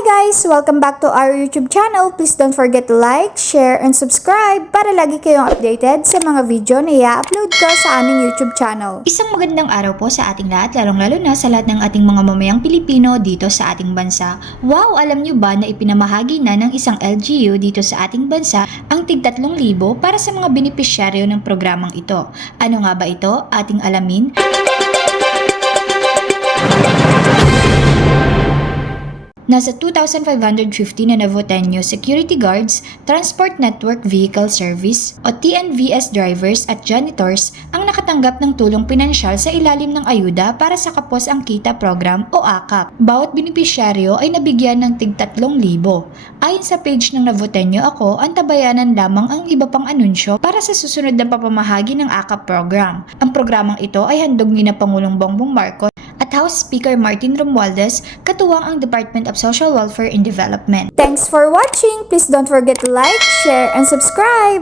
guys! Welcome back to our YouTube channel. Please don't forget to like, share, and subscribe para lagi kayong updated sa mga video na i-upload ko sa aming YouTube channel. Isang magandang araw po sa ating lahat, lalong-lalo na sa lahat ng ating mga mamayang Pilipino dito sa ating bansa. Wow, alam nyo ba na ipinamahagi na ng isang LGU dito sa ating bansa ang tig 3,000 para sa mga benepisyaryo ng programang ito? Ano nga ba ito? Ating alamin. Nasa 2,550 na Navotenyo security guards, Transport Network Vehicle Service o TNVS drivers at janitors ang nakatanggap ng tulong pinansyal sa ilalim ng ayuda para sa Kapos ang Kita program o AKAP. Bawat benepisyaryo ay nabigyan ng tig 3,000. Ayon sa page ng Navotenyo ako, ang tabayanan lamang ang iba pang anunsyo para sa susunod na papamahagi ng AKAP program. Ang programang ito ay handog ni na Pangulong Bongbong Marcos at House Speaker Martin Romualdez, katuwang ang Department of Social Welfare and Development. Thanks for watching! Please don't forget to like, share, and subscribe!